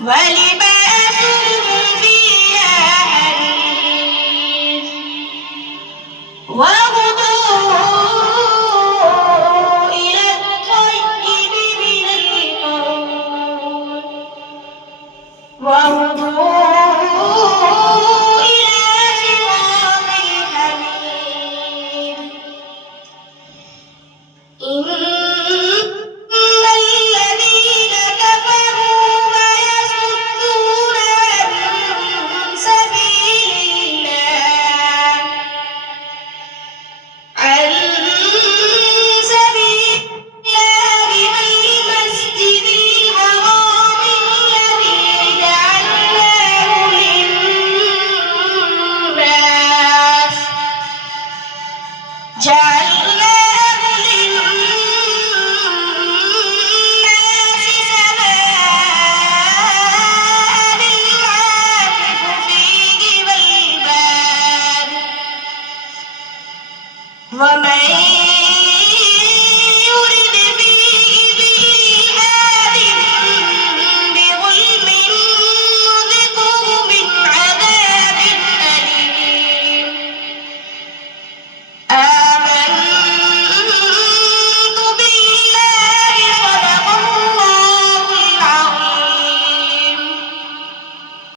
ولباسهم فيها حرير وهدوا إلى الطيب من القول وهدوا إلى صراط الحميد إن الذين كفروا ويصدون عن سبيل الله والمسجد الحرام الذي جعلناه للناس سواء العاكف فيه والباد ومن